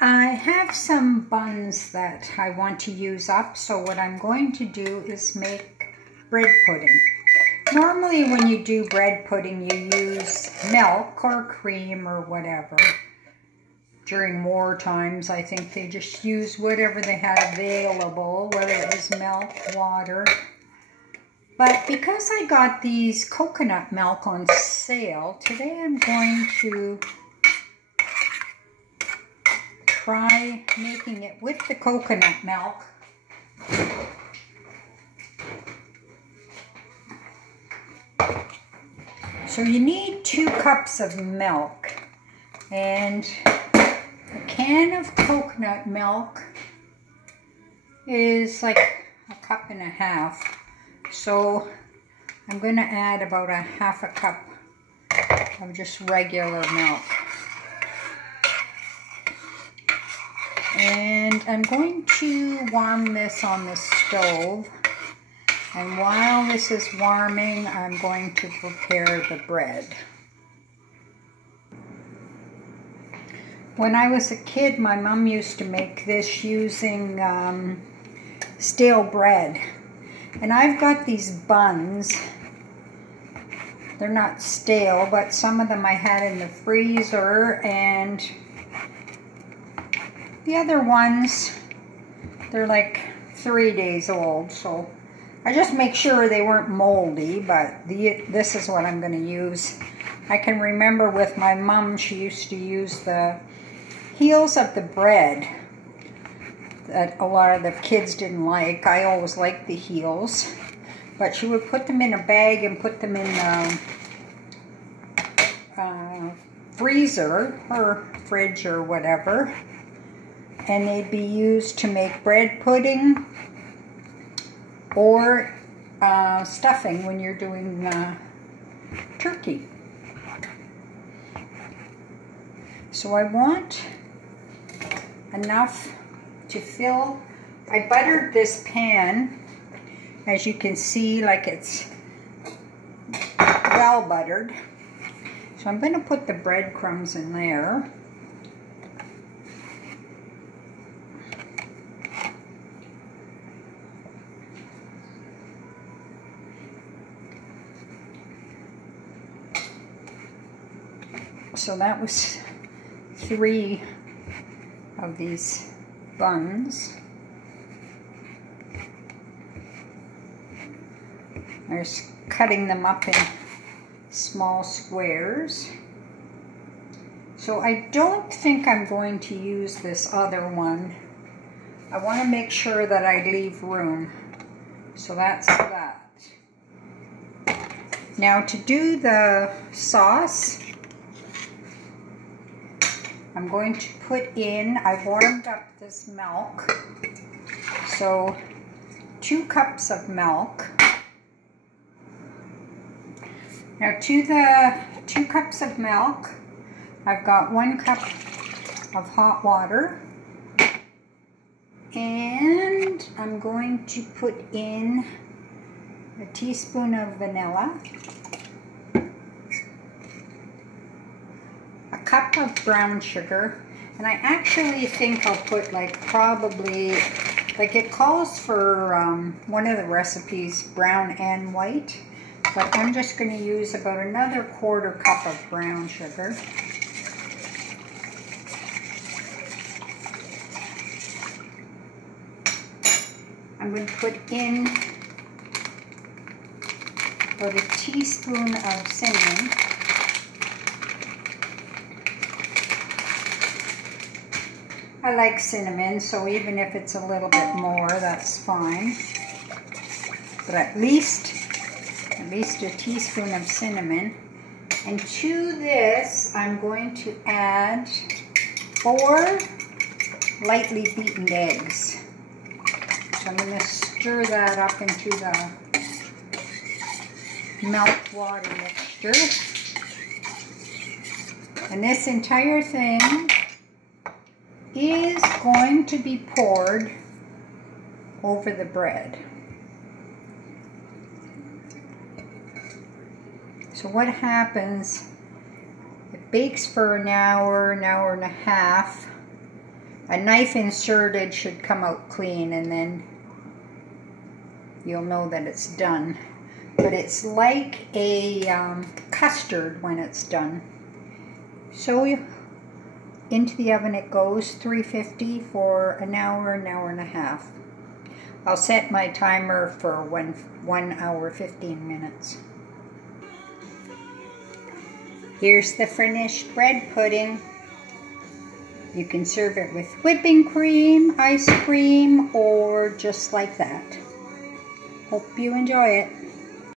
I have some buns that I want to use up, so what I'm going to do is make bread pudding. Normally when you do bread pudding, you use milk or cream or whatever. During war times, I think they just used whatever they had available, whether it was milk, water. But because I got these coconut milk on sale, today I'm going to try making it with the coconut milk. So you need 2 cups of milk, and a can of coconut milk is like 1.5 cups. So I'm going to add about 1/2 cup of just regular milk. And I'm going to warm this on the stove. And while this is warming, I'm going to prepare the bread. When I was a kid, my mom used to make this using stale bread. And I've got these buns. They're not stale, but some of them I had in the freezer, and the other ones, they're like 3 days old. So I just make sure they weren't moldy, but this is what I'm going to use. I can remember with my mom, she used to use the heels of the bread that a lot of the kids didn't like. I always liked the heels, but she would put them in a bag and put them in the freezer or fridge or whatever, and they'd be used to make bread pudding or stuffing when you're doing turkey. So I want enough to fill. I buttered this pan, as you can see, like it's well buttered. So I'm going to put the breadcrumbs in there. So that was 3 of these buns. I'm just cutting them up in small squares. So I don't think I'm going to use this other one. I want to make sure that I leave room. So that's that. Now to do the sauce, I'm going to put in, I've warmed up this milk, so 2 cups of milk. Now to the 2 cups of milk, I've got 1 cup of hot water, and I'm going to put in a teaspoon of vanilla, a cup of brown sugar, and I actually think I'll put like probably, like it calls for one of the recipes brown and white, but I'm just going to use about another 1/4 cup of brown sugar. I'm going to put in about a teaspoon of cinnamon. I like cinnamon, so even if it's a little bit more, that's fine. But at least a teaspoon of cinnamon. And to this, I'm going to add 4 lightly beaten eggs. So I'm going to stir that up into the milk water mixture. And this entire thing is going to be poured over the bread. So what happens, it bakes for an hour and a half, A knife inserted should come out clean, and then you'll know that it's done. But it's like a custard when it's done. So into the oven it goes, 350 for an hour and a half. I'll set my timer for 1 hour 15 minutes. Here's the finished bread pudding. You can serve it with whipping cream, ice cream, or just like that. Hope you enjoy it.